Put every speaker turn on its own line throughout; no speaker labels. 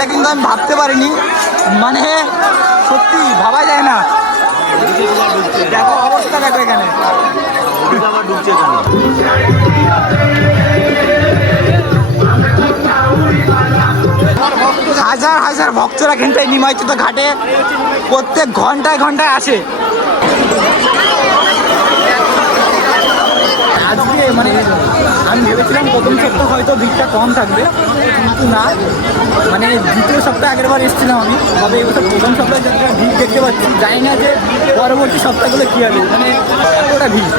এটা কিন্তু আমি ভাবতে পারিনি। মানে সত্যি ভাবা যায় না। দেখো অবস্থা দেখো এখানে। হাজার হাজার ভক্তরা কিন্তু এই নিমাইচিত ঘাটে প্রত্যেক ঘন্টায় ঘন্টায় আসে। আজকে মানে আমি ভেবেছিলাম প্রথম সপ্তাহ হয়তো ভিড়টা কম থাকবে কিন্তু না। মানে দ্বিতীয় সপ্তাহ আগের বার এসেছিলাম আমি। তবে এবছর প্রথম সপ্তাহে যতটা ভিড় দেখতে পাচ্ছি জানি না যে পরবর্তী সপ্তাহগুলো কী হবে। মানে এতটা ভিড়।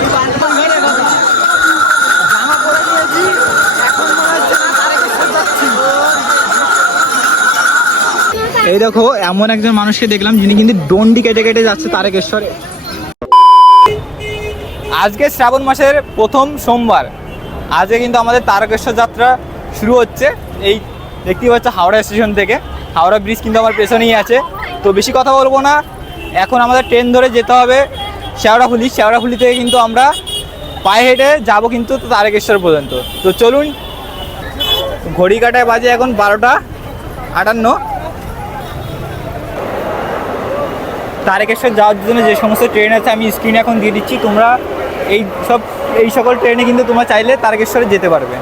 মনে এই দেখো এমন একজন মানুষকে দেখলাম যিনি কিন্তু ডন্ডি কেটে কেটে যাচ্ছে তারকেশ্বরে। আজকে শ্রাবণ মাসের প্রথম সোমবার। আজকে কিন্তু আমাদের তারকেশ্বর যাত্রা শুরু হচ্ছে। এই দেখতেই পাচ্ছ হাওড়া স্টেশন থেকে। হাওড়া ব্রিজ কিন্তু আমার পেছনেই আছে। তো বেশি কথা বলব না। এখন আমাদের ট্রেন ধরে যেতে হবে শেওড়াফুলি। শেওড়াফুলি থেকে কিন্তু আমরা পায়ে হেঁটে যাব কিন্তু তারকেশ্বর পর্যন্ত। তো চলুন ঘড়ি কাটায় বাজে এখন বারোটা আটান্ন। তারকেশ্বর যাওয়ার জন্য যে সমস্ত ট্রেন আছে, আমি স্ক্রিনে এখন দিয়ে দিচ্ছি। তোমরা এই সব এই সকল ট্রেনে কিন্তু তোমরা চাইলে তারকেশ্বরে যেতে পারবে।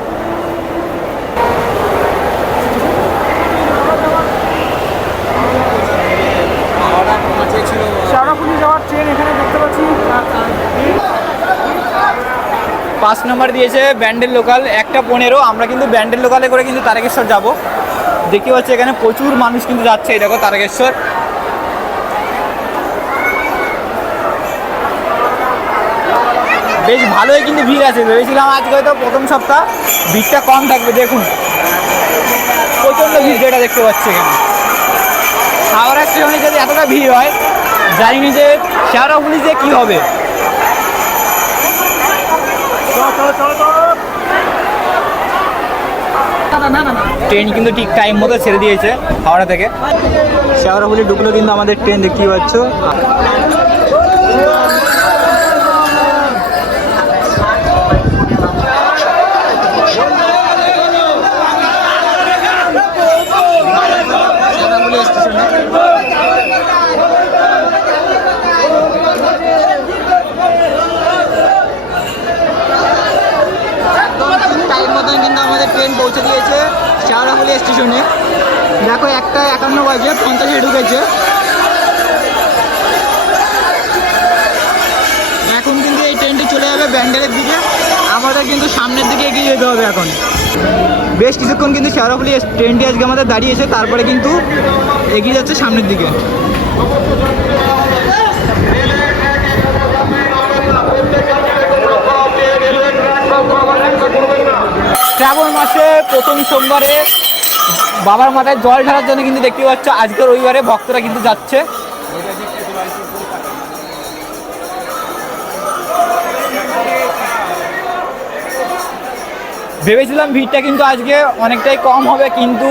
শেওড়াফুলি যাওয়ার ট্রেন এখানে দেখতে পাচ্ছি।
পাঁচ নম্বর দিয়েছে ব্যান্ডেল লোকাল একটা পনেরো। আমরা কিন্তু ব্যান্ডেল লোকালে করে কিন্তু তারকেশ্বর যাব। দেখতে পাচ্ছি এখানে প্রচুর মানুষ কিন্তু যাচ্ছে এই দেখো তারকেশ্বর। বেশ ভালোই কিন্তু ভিড় আছে। ভেবেছিলাম আজকে হয়তো প্রথম সপ্তাহ। ভিড়টা কম থাকবে, দেখুন। প্রচণ্ড ভিড় যেটা দেখতে পাচ্ছি এখানে। হাওড়া স্টেশনে যদি এতটা ভিড় হয়, জানি না যে শেয়ারা পুলিশে কী হবে। ট্রেন কিন্তু ঠিক টাইম মতো ছেড়ে দিয়েছে হাওড়া থেকে। শেওড়াফুলি ঢুকলো কিন্তু আমাদের ট্রেন, দেখতেই পাচ্ছ শেওড়াফুলি স্টেশনে একদম ঠিক টাইম মতন কিন্তু আমাদের ট্রেন পৌঁছে দিয়েছে শেওড়াফুলি স্টেশনে। দেখো, একটা একান্ন বাজে, পঞ্চাশে ঢুকেছে। এখন কিন্তু এই ট্রেনটি চলে যাবে ব্যান্ডেলের দিকে। আমাদের কিন্তু সামনের দিকে এগিয়ে যেতে হবে এখন। বেশ কিছুক্ষণ কিন্তু শেওড়াফুলি ট্রেনটি আজকে আমাদের দাঁড়িয়েছে, তারপরে কিন্তু এগিয়ে যাচ্ছে সামনের দিকে। শ্রাবণ মাসে প্রথম সোমবারে বাবার মাথায় জল ঢালার জন্য কিন্তু দেখতে পাচ্ছ, আজকে রবিবারে ভক্তরা কিন্তু যাচ্ছে। ভেবেছিলাম ভিড়টা কিন্তু আজকে অনেকটাই কম হবে, কিন্তু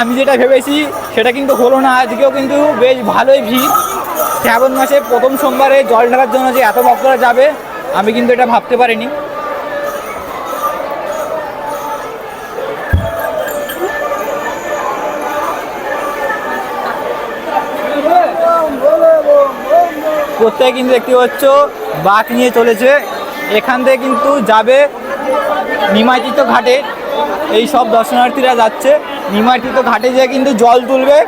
আমি যেটা ভেবেছি সেটা কিন্তু হলো না। আজকেও কিন্তু বেশ ভালোই ভিড়। শ্রাবণ মাসে প্রথম সোমবারে জল ঢালার জন্য যে এত ভক্তরা যাবে, আমি কিন্তু এটা ভাবতে পারিনি। প্রত্যেকে কিন্তু দেখতে পাচ্ছ, বাঘ নিয়ে চলেছে। এখান থেকে কিন্তু যাবে নিমাইতিত ঘাটে। এই সব দর্শনার্থীরা যাচ্ছে। নিমাইতিত ঘাটে যেয়ে কিন্তু জল তুলবে।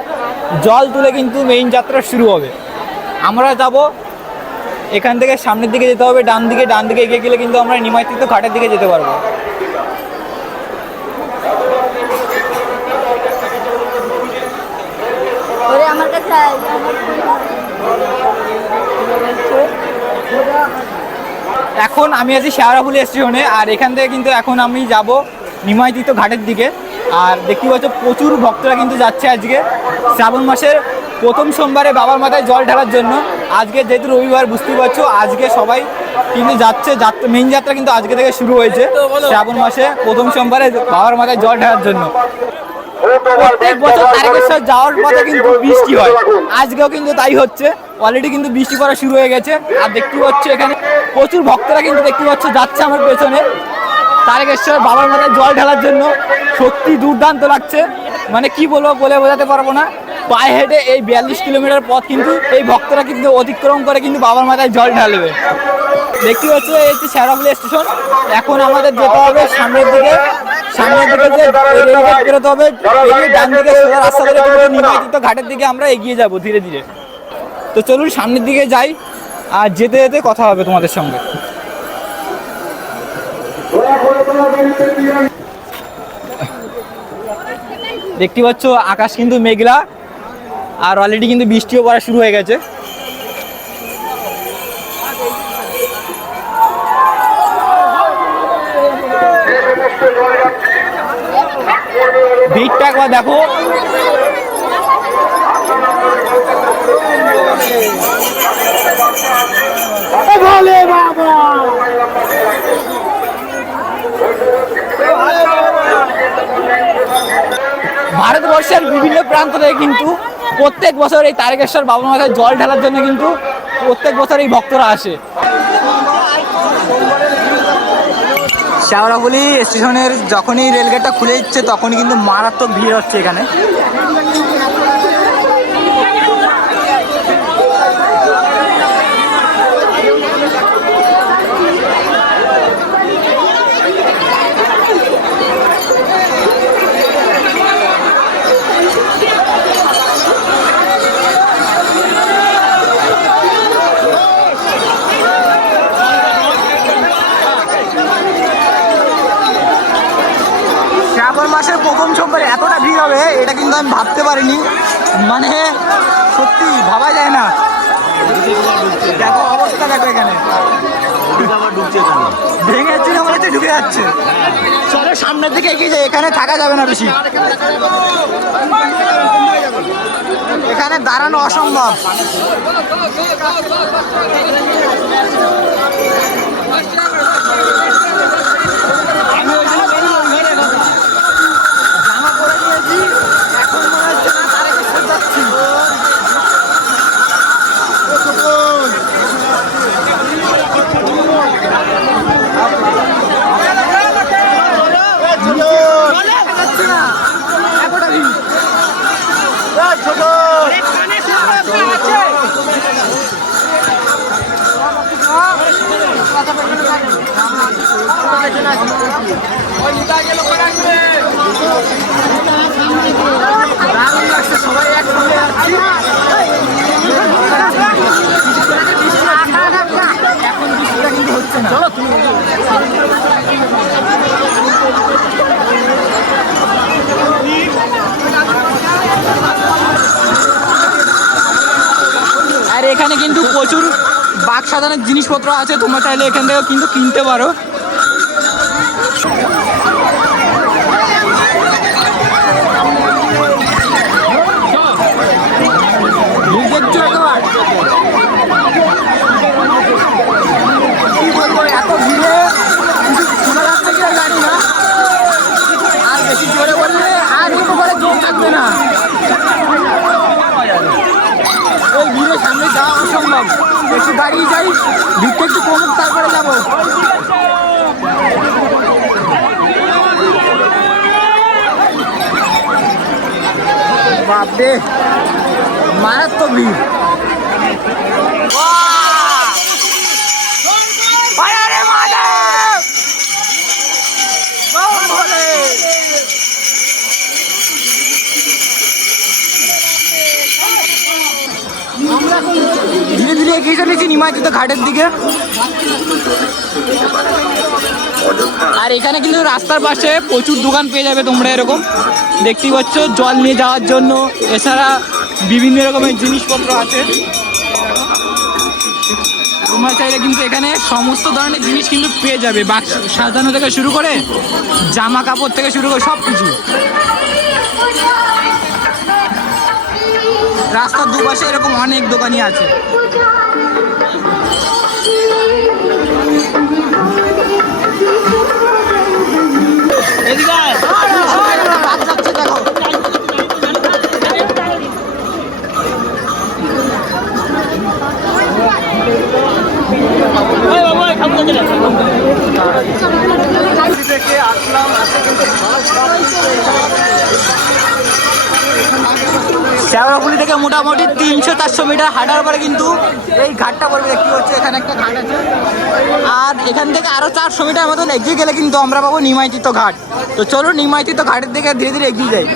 জল তুলে কিন্তু মেইন যাত্রা শুরু হবে। আমরা যাব। এখান থেকে সামনের দিকে যেতে হবে, ডান দিকে। ডান দিকে এগিয়ে গেলে কিন্তু আমরা নিমাইতিত ঘাটের দিকে যেতে পারব।
আমার কাছে আয়, আমার
এখন আমি আছি শেয়ারাফুলি স্টেশনে, আর এখান থেকে কিন্তু এখন আমি যাব নিমাইতিত ঘাটের দিকে। আর দেখতে পাচ্ছ, প্রচুর ভক্তরা কিন্তু যাচ্ছে আজকে। শ্রাবণ মাসের প্রথম সোমবারে বাবার মাথায় জল ঢালার জন্য। আজকে যেহেতু রবিবার, বুঝতেই পারছ, আজকে সবাই কিন্তু যাচ্ছে। যাত্রা মেইন যাত্রা কিন্তু আজকে থেকে শুরু হয়েছে। শ্রাবণ মাসে প্রথম সোমবারে বাবার মাথায় জল ঢালার জন্য। প্রত্যেক বছর তারকেশ্বর যাওয়ার পথে কিন্তু বৃষ্টি হয়। আজকেও কিন্তু তাই হচ্ছে। অলরেডি কিন্তু বৃষ্টি পড়া শুরু হয়ে গেছে। আর দেখতে পাচ্ছ এখানে প্রচুর ভক্তরা কিন্তু দেখতে পাচ্ছ যাচ্ছে আমার পেছনে। তারকেশ্বর বাবার মাথায় জল ঢালার জন্য সত্যি দুর্দান্ত লাগছে। মানে কি বলব বলে বোঝাতে পারব না। পায়ে হেঁটে এই বিয়াল্লিশ কিলোমিটার পথ কিন্তু এই ভক্তরা কিন্তু অতিক্রম করে কিন্তু বাবার মাথায় জল ঢালবে। দেখতে পাচ্ছ এই হচ্ছে শ্যারাগুলি স্টেশন। এখন আমাদের যেতে হবে সামনের দিকে। সামনের দিকে যে রেলগেট বেরোতে হবে এই ডান দিকে সোজা রাস্তা ধরে কিন্তু নিমাইতিত ঘাটের দিকে আমরা এগিয়ে যাব ধীরে ধীরে। তো চলুন সামনের দিকে যাই আর যেতে যেতে কথা হবে তোমাদের সঙ্গে। দেখতে পাচ্ছ আকাশ কিন্তু মেঘলা আর অলরেডি কিন্তু বৃষ্টিও পড়া শুরু হয়ে গেছে। ভিড়টা একবার দেখো। ভারতবর্ষের বিভিন্ন প্রান্ত থেকে কিন্তু প্রত্যেক বছর এই তারকেশ্বর বাবা মাথায় জল ঢালার জন্য কিন্তু প্রত্যেক বছর এই ভক্তরা আসে। শ্যাওড়াগুলি স্টেশনের যখনই রেলগেটটা খুলে দিচ্ছে তখনই কিন্তু মারাত্মক ভিড় হচ্ছে এখানে শ্রাবণ মাসের প্রথম সোমবারে এতটা ভিড় হবে এটা কিন্তু আমি ভাবতে পারিনি। মানে সত্যি ভাবা যায় না। দেখো অবস্থা দেখো এখানে। ভেঙে যাচ্ছে না মনে হচ্ছে ঢুকে যাচ্ছে। চলো সামনের দিকে এগিয়ে যায় এখানে থাকা যাবে না বেশি। এখানে দাঁড়ানো অসম্ভব। আর এখানে কিন্তু প্রচুর বাক সাজানোর জিনিসপত্র আছে তোমরা চাইলে এখান থেকে কিন্তু কিনতে পারো একবার? একটু দাঁড়িয়ে যাই ভিড়টা একটু কমুক তারপরে যাব। বাপরে মারাত্মক ভিড়। ধীরে এগিয়ে চলেছি নিমাইতিত ঘাটের দিকে। আর এখানে কিন্তু রাস্তার পাশে প্রচুর দোকান পেয়ে যাবে তোমরা এরকম। দেখতেই পাচ্ছ, জল নিয়ে যাওয়ার জন্য। এছাড়া বিভিন্ন রকমের জিনিসপত্র আছে। তোমরা চাইলে কিন্তু এখানে সমস্ত ধরনের জিনিস কিন্তু পেয়ে যাবে। বাক্স সাজানো থেকে শুরু করে, জামা কাপড় থেকে শুরু করে সব কিছু রাস্তার দুপাশে এরকম অনেক দোকানই আছে। শ্যাওড়াফুলি থেকে মোটামুটি তিনশো চারশো মিটার হাঁটার পরে কিন্তু এই ঘাটটা পড়বে। দেখতে পাচ্ছি, এখানে একটা ঘাট আছে। আর এখান থেকে আরও চারশো মিটার মতন এগিয়ে গেলে কিন্তু আমরা পাবো নিমাইতিত ঘাট। তো চলো নিমাইতিত ঘাটের দিকে ধীরে ধীরে এগিয়ে যাই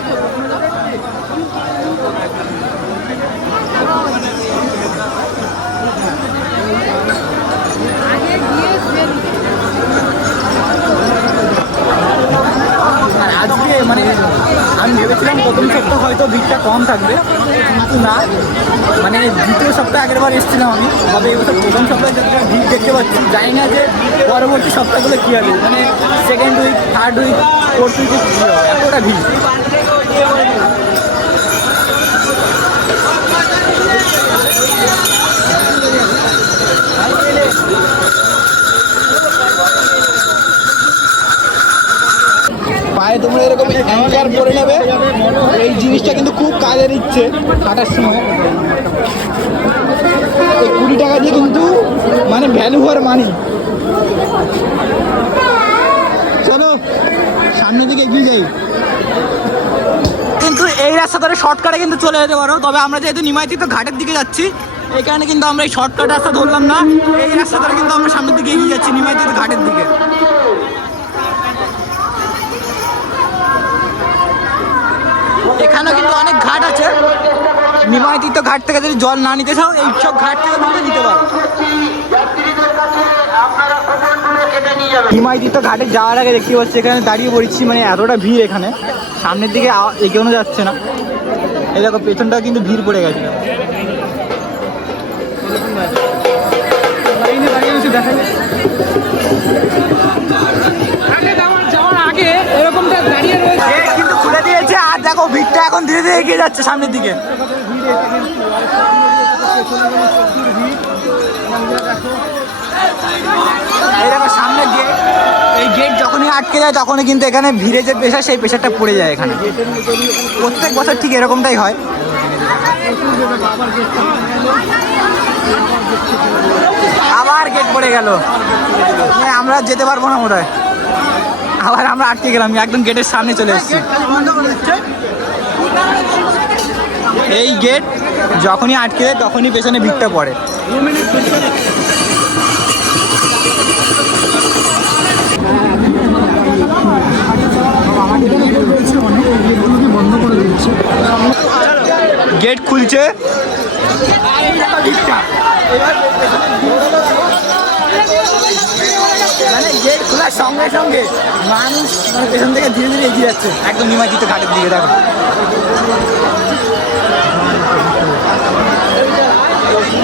আর আজকে মানে আমি ভেবেছিলাম প্রথম সপ্তাহ হয়তো ভিড়টা কম থাকবে কিন্তু না মানে দ্বিতীয় সপ্তাহে আগের বার এসেছিলাম আমি তবে এই বছর প্রথম সপ্তাহে যতটা ভিড় দেখতে পাচ্ছি জানি না যে পরবর্তী সপ্তাহগুলো কী হবে। মানে second week third week fourth উইকে কী হবে এতটা ভিড়। পায়ে তোমরা এরকম অ্যাঙ্কার করে নেবে। এই জিনিসটা কিন্তু খুব কাজে দিচ্ছে। হাঁটার সময়। মানে ভ্যালু হওয়ার মানি চলো, সামনের দিকে এগিয়ে যাই। কিন্তু এই রাস্তা ধরে শর্টকাটে কিন্তু চলে যেতে পারো। তবে আমরা যেহেতু নিমাইতিত ঘাটের দিকে যাচ্ছি এই কারণে কিন্তু আমরা এই শর্টকাট রাস্তা ধরলাম না। এই রাস্তা ধরে কিন্তু আমরা সামনের দিকে এগিয়ে যাচ্ছি নিমাইতিত ঘাটের দিকে। এখানেও কিন্তু অনেক ঘাট আছে। নিমাইতিত ঘাট থেকে যদি জল না নিতে চাও, এই সব ঘাট থেকে নিতে পারো। নিমাইতিত ঘাটে যাওয়ার আগে দেখতে পাচ্ছি এখানে দাঁড়িয়ে পড়েছি মানে এতটা ভিড় এখানে। সামনের দিকে এগোনো যাচ্ছে না। এই দেখো পেছনটাও কিন্তু ভিড় পড়ে গেছে। কিন্তু খুলে দিয়েছে আর দেখো ভিড়টা এখন ধীরে ধীরে এগিয়ে যাচ্ছে সামনের দিকে। এই দেখো সামনে গেট এই গেট যখনই আটকে যায় তখনই কিন্তু এখানে ভিড়ে যে পেশা সেই পেশাটা পড়ে যায় এখানে। প্রত্যেক বছর ঠিক এরকমটাই হয়। আবার গেট পড়ে গেল। আমরা যেতে পারব না হয় আবার আমরা আটকে গেলাম একদম গেটের সামনে চলে এসেছি। এই গেট যখনই আটকে যায় তখনই পেছনে ভিড়টা পড়ে। গেট খুলছে। মানে গেট খোলার সঙ্গে সঙ্গে মানুষ মানে পেছন থেকে ধীরে ধীরে এগিয়ে যাচ্ছে। একদম নিমাজিত ঘাটের দিকে দেখো।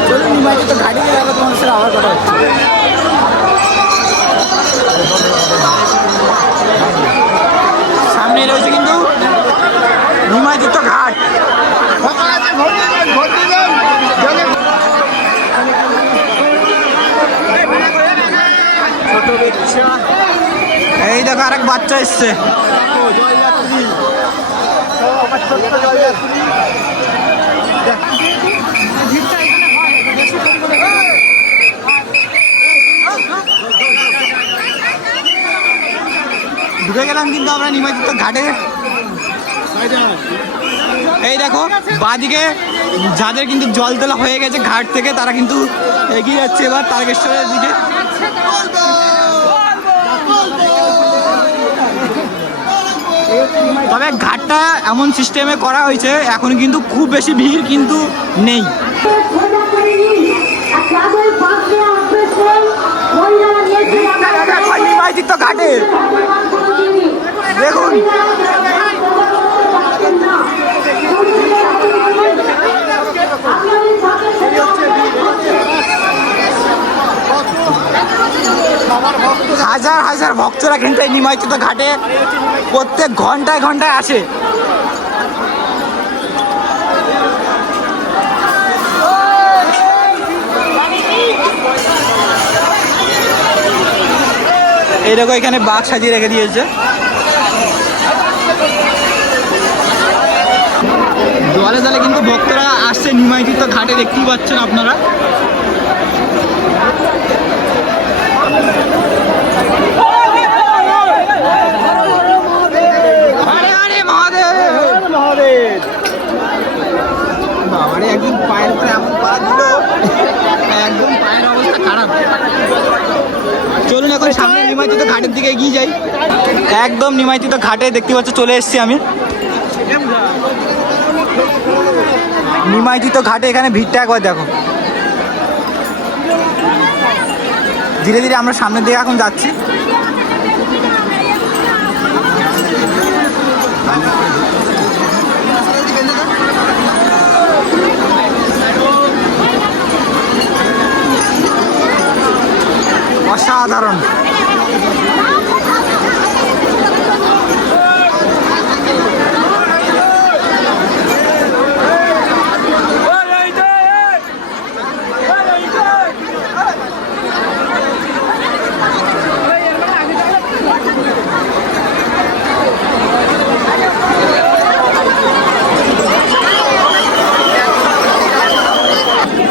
চলো নিমাজিত ঘাটে গিয়ে দেখো তোমার সাথে আবার কথা হচ্ছে। সামনে রয়েছে কিন্তু নিমাজিত ঘাট। এই দেখো আরেক বাচ্চা এসছে। ঢুকে গেলাম কিন্তু আমরা নিমাজিত ঘাটে। এই দেখো বাদিকে যাদের কিন্তু জল তোলা হয়ে গেছে ঘাট থেকে তারা কিন্তু এগিয়ে যাচ্ছে এবার তারকেশ্বরের দিকে। তবে ঘাটটা এমন সিস্টেমে করা হয়েছে এখন কিন্তু খুব বেশি ভিড় কিন্তু নেই। ঘাটে। দেখুন। হাজার হাজার ভক্তরা কিন্তু এই নিমাইতিত ঘাটে প্রত্যেক ঘন্টায় ঘন্টায় আসে। এই দেখো এখানে বাঘ সাজিয়ে রেখে দিয়েছে। জলে জালে কিন্তু ভক্তরা আসছে, নিমাইতীর্থ ঘাটে দেখতেই পাচ্ছেন আপনারা। একদম পায়ের পরে এমন পা দিল। একদম পায়ের অবস্থা খারাপ। চলুন এখন সামনে নিমাইতিত ঘাটের দিকে এগিয়ে যাই। একদম নিমাইতিত ঘাটে দেখতে পাচ্ছ, চলে এসছি আমি। নিমাইতিত ঘাটে এখানে ভিড়টা একবার দেখো। ধীরে ধীরে আমরা সামনের দিকে এখন যাচ্ছি অসাধারণ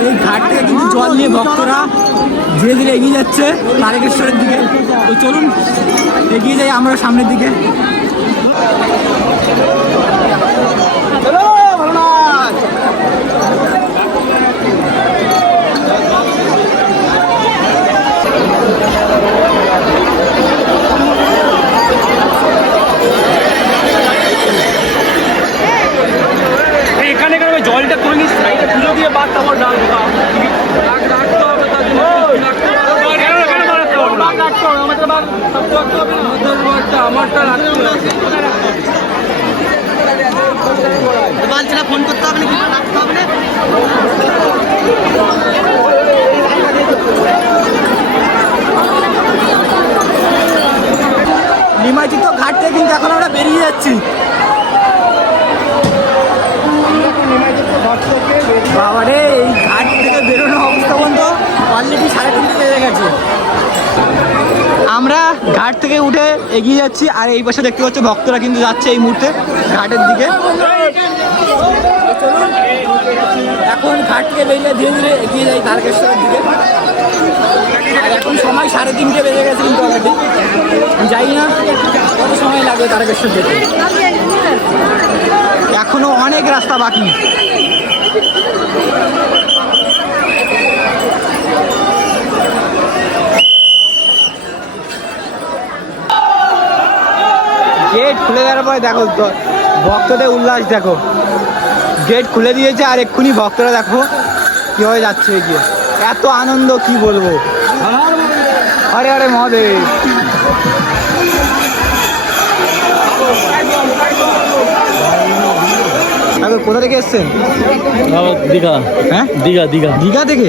এই ঘাট থেকে কিন্তু জল নিয়ে ভক্তরা ধীরে ধীরে এগিয়ে যাচ্ছে তারকেশ্বরের দিকে তো চলুন আমরা সামনের দিকে চলো ভোলানাথ।
এখানে কেন ওই জলটা করে নিস সাইডে পুজো দিয়ে বাদ তারপর ডাক ডাক ডাকতে হবে তার জন্য কেন কেন বাড়াতে হবে বাঘ ডাকতে হবে আমাদের বাঘ সব রাখতে হবে না আমাদের বাঘটা আমারটা রাখতে হবে
বালছেনা ফোন করতে হবে না কিছু রাখতে হবে না
নিমাইচিত ঘাট থেকে কিন্তু এখন আমরা বেরিয়ে যাচ্ছি বাবারে এই ঘাট থেকে বেরোনো অবস্থা পর্যন্ত অলরেডি সাড়ে তিনটে বেজে গেছে আমরা ঘাট থেকে উঠে এগিয়ে যাচ্ছি আর এই পাশে দেখতে পাচ্ছ ভক্তরা কিন্তু যাচ্ছে এই মুহূর্তে ঘাটের দিকে। এখন ঘাট থেকে বেরিয়ে ধীরে ধীরে এগিয়ে যাই তারকেশ্বরের দিকে। এখন সময় সাড়ে তিনটে বেজে গেছে কিন্তু অলরেডি যাই না কত সময় লাগবে তারকেশ্বর যেতে? এখনও অনেক রাস্তা বাকি। গেট খুলে দেওয়ার পরে দেখো ভক্তদের উল্লাস দেখো। গেট খুলে দিয়েছে আর এক্ষুনি ভক্তরা দেখো কীভাবে যাচ্ছে গিয়ে এত আনন্দ কি বলব? আরে আরে মহাদেব। কোথা থেকে এসছেন?
দীঘা।
হ্যাঁ?
দীঘা দীঘা।
দীঘা থেকে?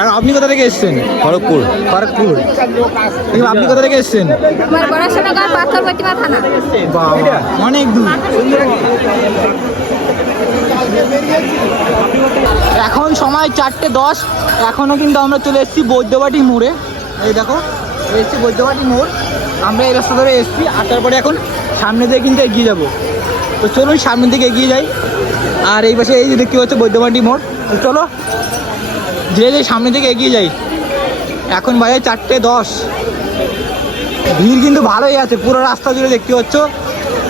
আর আপনি কোথা থেকে এসছেন?
খড়গপুর।
খড়গপুর। আপনি কোথা থেকে এসছেন? অনেক দূর। এখন সময় চারটে দশ। এখনও কিন্তু আমরা চলে এসেছি বৈদ্যবাটি মোড়ে। এই দেখো এসেছি বৈদ্যবাটি মোড়। আমরা এই রাস্তা ধরে এসেছি আর তারপরে এখন সামনে দিয়ে কিন্তু এগিয়ে যাব। তো চলুন সামনের দিকে এগিয়ে যাই। আর এই পাশে এই যে দেখতে পাচ্ছ বৈদ্যবাটি মোড়। তো চলো, ধীরে ধীরে সামনের দিকে এগিয়ে যাই। এখন বাজে চারটে দশ। ভিড় কিন্তু ভালোই আছে, পুরো রাস্তা জুড়ে দেখতে পাচ্ছ।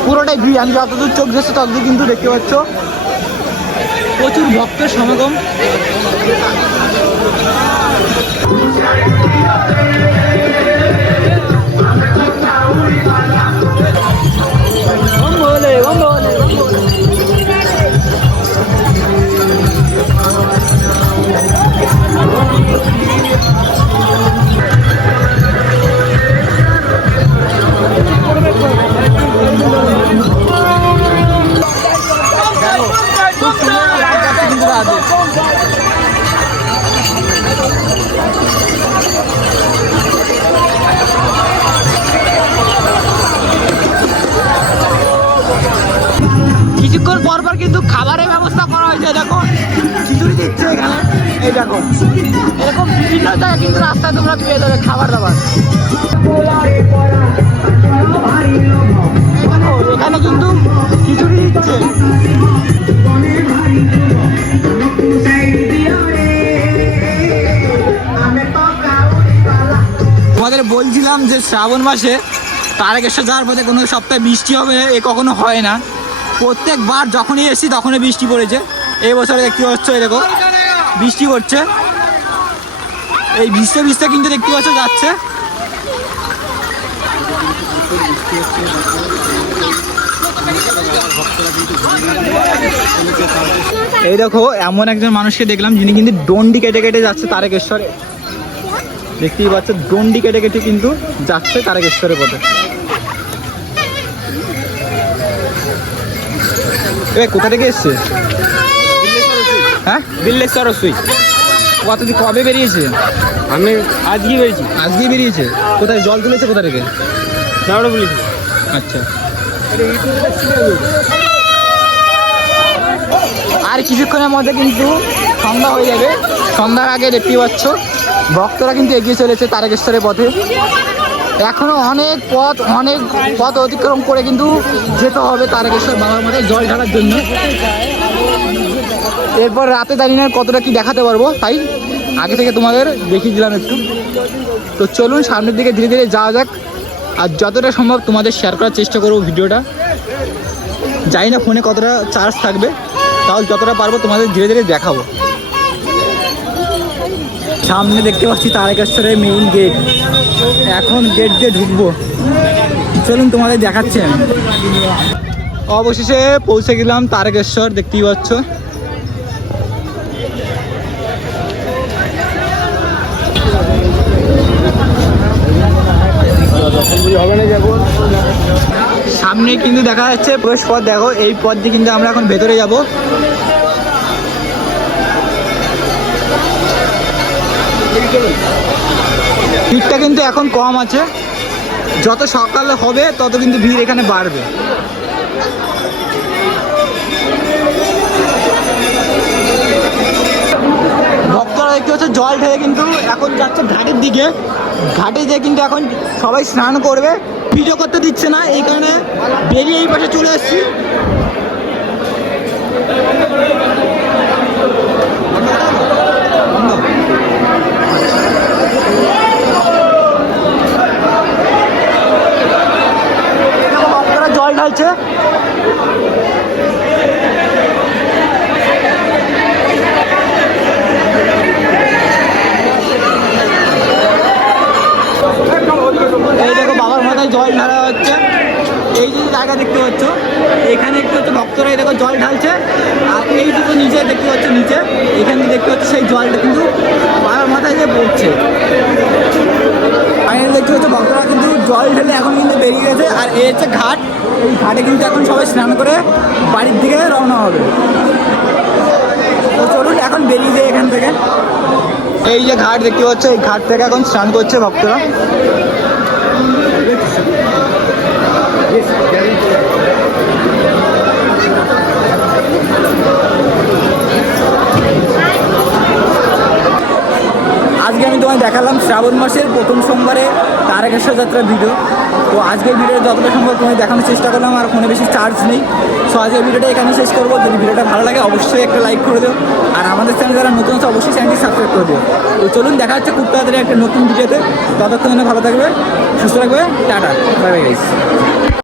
পুরোটাই ভিড়, আমি যতদূর চোখ যাচ্ছে ততদূর কিন্তু দেখতে পাচ্ছ। প্রচুর ভক্তের সমাগম। বিভিন্ন জায়গায় কিন্তু রাস্তায় তোমরা পেয়ে যাবে খাবার দাবার। এখানে কিন্তু খিচুড়ি দিচ্ছে। বলছিলাম যে শ্রাবণ মাসে তারকেশ্বর যাওয়ার পথে কোনো সপ্তাহে বৃষ্টি হবে, এ কখনো হয় না। প্রত্যেকবার যখনই এসছি তখনই বৃষ্টি পড়েছে। এই বছরে দেখতে পাচ্ছ এরকম বৃষ্টি পড়ছে। এই ভিজতে ভিজতে কিন্তু দেখতে পাচ্ছ যাচ্ছে। এই দেখো এমন একজন মানুষকে দেখলাম যিনি কিন্তু ডন্ডি কেটে কেটে যাচ্ছে তারকেশ্বরে। দেখতেই পাচ্ছ ডন্ডি কেটে কেটে কিন্তু যাচ্ছে তারকেশ্বরের পথে। এ কোথা থেকে এসছে? হ্যাঁ? বিল্লেশ্বর রসুই। কতদিন কবে বেরিয়েছে?
আমি আজকে বেরিয়েছি?
আজকেই বেরিয়েছে। কোথায় জল তুলেছে কোথা থেকে?
দাঁড়ো বলি
আচ্ছা। আর কিছুক্ষণের মধ্যে কিন্তু সন্ধ্যা হয়ে যাবে। সন্ধ্যার আগে দেখতেই পাচ্ছ ভক্তরা কিন্তু এগিয়ে চলেছে তারকেশ্বরের পথে। এখনও অনেক পথ অনেক পথ অতিক্রম করে কিন্তু যেতে হবে তারকেশ্বর বাবার মাথায় জল ঢালার জন্য। এরপর রাতে দাঁড়িয়ে কতটা কি দেখাতে পারব, তাই আগে থেকে তোমাদের দেখিয়ে দিলাম একটু। তো চলুন, সামনের দিকে ধীরে ধীরে যাওয়া যাক। আর যতটা সম্ভব তোমাদের শেয়ার করার চেষ্টা করব ভিডিওটা। জানি না ফোনে কতটা চার্জ থাকবে তাহলে যতটা পারব তোমাদের ধীরে ধীরে দেখাবো। সামনে দেখতে পাচ্ছি তারকেশ্বরের মেইন গেট এখন গেট দিয়ে ঢুকবো। চলুন তোমাদের দেখাচ্ছি আমি। অবশেষে পৌঁছে গেলাম তারকেশ্বর, দেখতেই পাচ্ছ। সামনে কিন্তু দেখা যাচ্ছে প্রবেশ পথ, দেখো, এই পথ দিয়ে কিন্তু আমরা এখন ভেতরে যাব। ভিড়টা কিন্তু এখন কম আছে। যত সকালে হবে, তত কিন্তু ভিড় এখানে বাড়বে। ভক্তরা দেখতে হচ্ছে জল ঢেলে কিন্তু এখন যাচ্ছে ঘাটের দিকে। ঘাটে যে কিন্তু এখন সবাই স্নান করবে। ভিডিও করতে দিচ্ছে না, এই কারণে বেরিয়ে এই পাশে চলে এসেছি। জল ঢালছে এই দেখো জল ঢালা হচ্ছে। এই যে জায়গা দেখতে পাচ্ছ, এখানে একটু হচ্ছে ভক্তরা দেখো জল ঢালছে, আর এই দুটো নিচে দেখতে পাচ্ছ নিচে, এখানে দেখতে পাচ্ছ সেই জলটা কিন্তু বাবার মাথায় যে পড়ছে। ফাইনালি দেখতে হচ্ছে ভক্তরা কিন্তু জল ঢেলে এখন কিন্তু বেরিয়ে গেছে, আর এই হচ্ছে ঘাট। এই ঘাটে কিন্তু এখন সবাই স্নান করে বাড়ির দিকে রওনা হবে। তো চলুন এখন বেরিয়ে যায় এখান থেকে। এই যে ঘাট দেখতে পাচ্ছ, এই ঘাট থেকে এখন স্নান করছে ভক্তরা। Yes, guarantee. আজকে আমি তোমায় দেখালাম শ্রাবণ মাসের প্রথম সোমবারে তারকেশ্বর যাত্রার ভিডিও তো আজকের ভিডিও যতটা সম্ভব তোমায় দেখানোর চেষ্টা করলাম, আর ফোনে বেশি চার্জ নেই। সো আজকের ভিডিওটা এখানে শেষ করব। যদি ভিডিওটা ভালো লাগে, অবশ্যই একটা লাইক করে দিও। আর আমাদের চ্যানেল যারা নতুন আছে, অবশ্যই চ্যানেলটি সাবস্ক্রাইব করে দিও। তো চলুন, দেখা হচ্ছে খুব তাড়াতাড়ি একটা নতুন ভিডিওতে ততক্ষণে ভালো থাকবে, সুস্থ থাকবে, টাটা বাই বাই গাইস